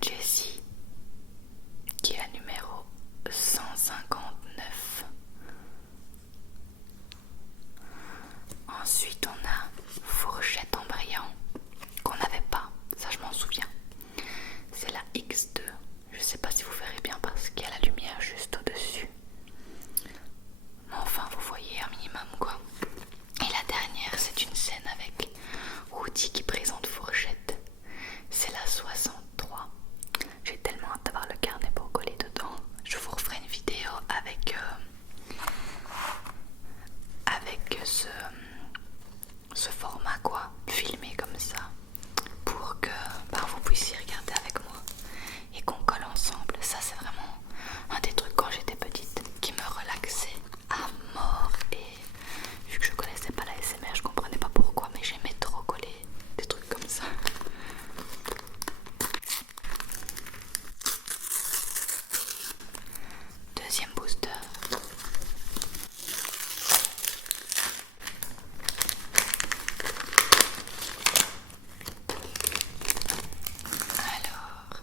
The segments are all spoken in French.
Jessie, qui est la numéro 159. Ensuite, on a Fourchette en brillant, qu'on n'avait pas, ça je m'en souviens. C'est la X2. Je sais pas si vous verrez bien parce qu'il y a la lumière juste au-dessus. Mais enfin, vous voyez un minimum quoi. Et la dernière, c'est une scène avec Woody qui présente Fourchette. C'est la 63. J'ai tellement hâte d'avoir le carnet pour coller dedans. Je vous referai une vidéo avec ce format quoi, filmé comme ça, pour que vous puissiez regarder avec moi et qu'on colle ensemble. Ça c'est vraiment un des trucs quand j'étais petite qui me relaxait à mort, et vu que je connaissais pas la SMR, je comprenais pas pourquoi, mais j'aimais trop coller des trucs comme ça. Deuxième booster. Alors,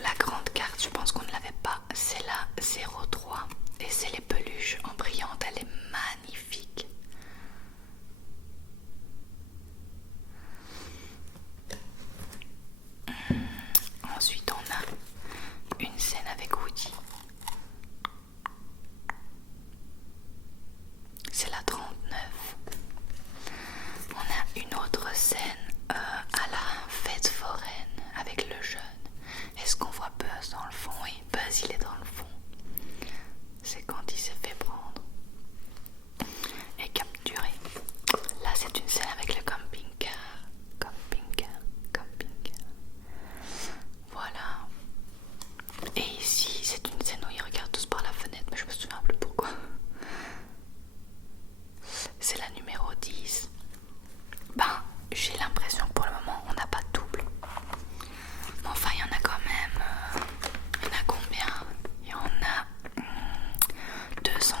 la grande carte, je pense qu'on ne l'avait pas, c'est la 03 et c'est les peluches en brillante, elle est magnifique. Ensuite, on a une scène avec Woody. C'est la 39. On a une autre scène à la fête foraine avec le jeune. Est-ce qu'on voit Buzz dans le fond? Oui, Buzz il est dans le fond. C'est quand il s'est fait prendre et capturer. Là c'est une scène avec le camping-car. Camping-car. Voilà. Et ici c'est une scène où ils regardent tous par la fenêtre, mais je me souviens plus pourquoi. C'est la numéro 10. J'ai l'impression que pour le moment on n'a pas de double. Mais enfin il y en a quand même. Il y en a combien? Il y en a 200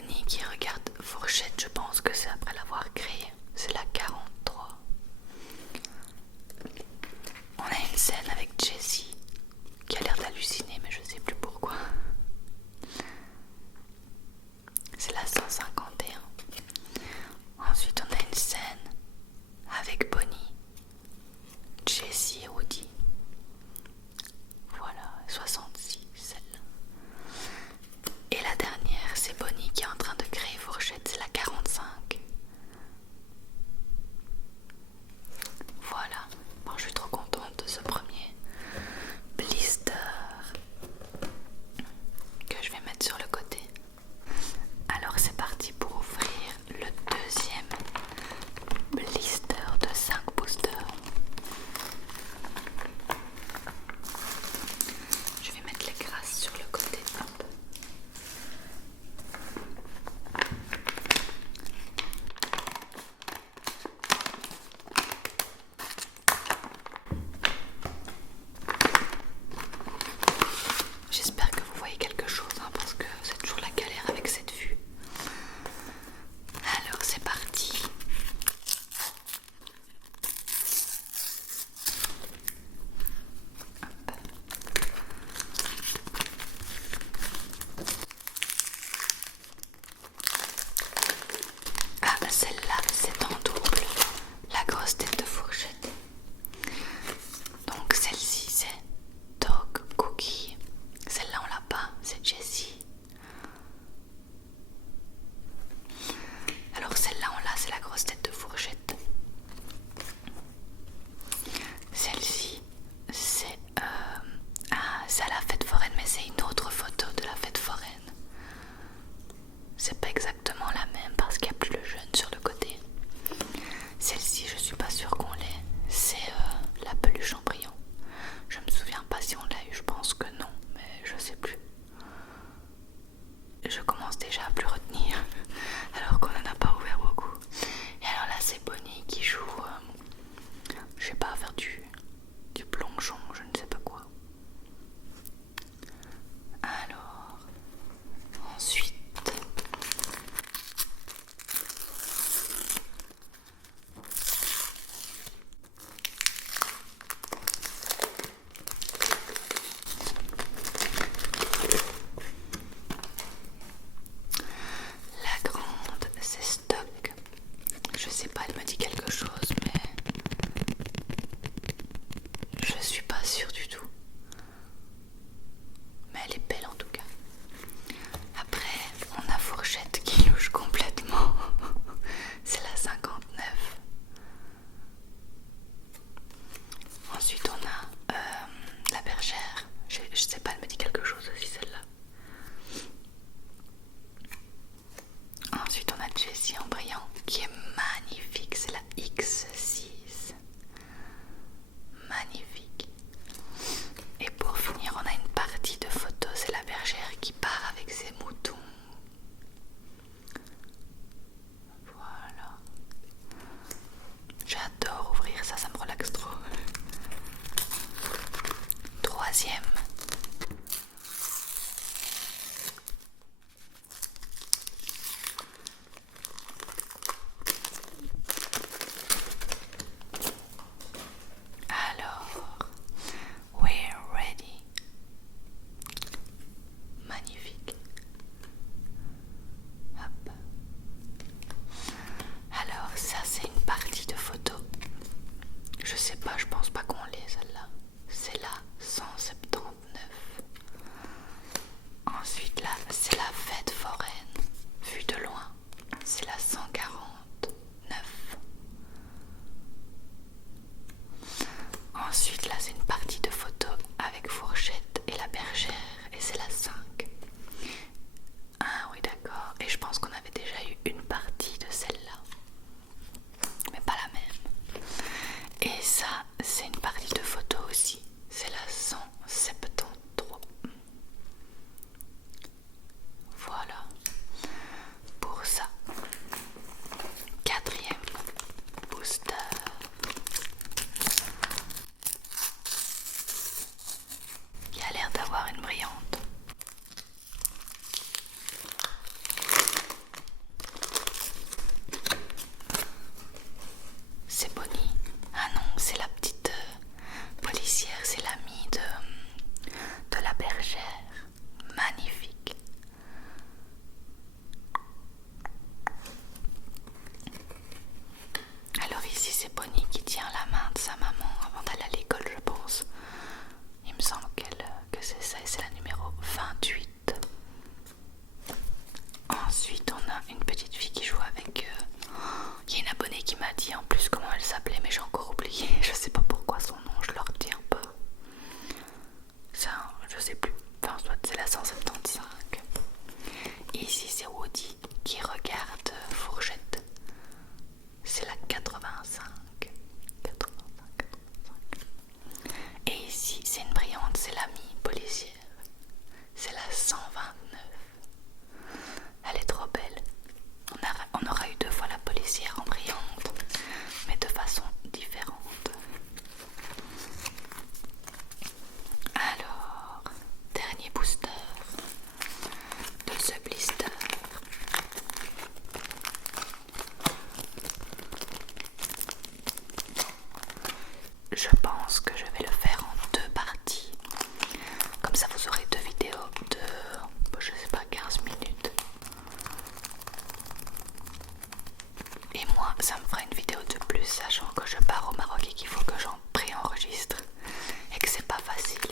Bonnie qui regarde Fourchette, je pense que c'est après l'avoir créée. C'est la 43. On a une scène avec Jessie qui a l'air d'halluciner, mais je sais plus pourquoi. C'est la 151. Ensuite, on a une scène avec Bonnie, Jessie et Woody. Voilà, 66, celle-là. Et la dernière, c'est Bonnie qui est en train de créer Fourchette, c'est la 45. Voilà, bon, je suis trop contente de ce premier blister que je vais mettre sur le côté. Alors c'est parti pour ouvrir le deuxième blister de 5 boosters. Je vais mettre les grasses sur le côté. Hop. J'espère que vous voyez quelque chose, hein, parce que c'est toujours la galère avec cette vue. Alors c'est parti. Hop. Ah, celle-là, c'est en double. La grosse tête de Fourchette. Donc celle-ci, c'est Dog Cookie. Celle-là, on l'a pas, c'est Jessie. Alors celle-là, on l'a, c'est la grosse tête de Fourchette. Celle-ci, c'est c'est à la fête foraine, mais c'est une autre photo de la fête foraine. C'est pas exactement la même parce qu'il n'y a plus le jaune sur le côté. Celle-ci, je suis pas sûre qu'on l'ait. C'est la peluche en brillant. Je me souviens pas si on l'a eu, je pense que non, mais je sais plus. Je commence déjà à plus retenir alors qu'on en a pas ouvert beaucoup. Et alors là, c'est Bonnie qui joue, je sais pas, à faire du plongeon, je ne sais pas quoi. Alors, ensuite, la grande, c'est Stock. Je sais pas, elle me dit quelque chose, mais je suis pas sûre du tout. Mais elle est belle en tout cas. Après, on a Fourchette qui louche complètement. C'est la 59. Ensuite, on a la bergère. Je sais pas, elle me dit quelque chose aussi celle-là. Ensuite, on a Jessie en brillant qui est magnifique. C'est la X6. Magnifique. Et pour finir, on a une partie de photos. C'est la bergère qui part avec ses moutons. Voilà. J'adore ouvrir ça, ça me relaxe trop. Troisième. je pense que je vais le faire en deux parties. Comme ça vous aurez deux vidéos de, je sais pas, 15 minutes. Et moi ça me fera une vidéo de plus, sachant que je pars au Maroc et qu'il faut que j'en préenregistre et que c'est pas facile.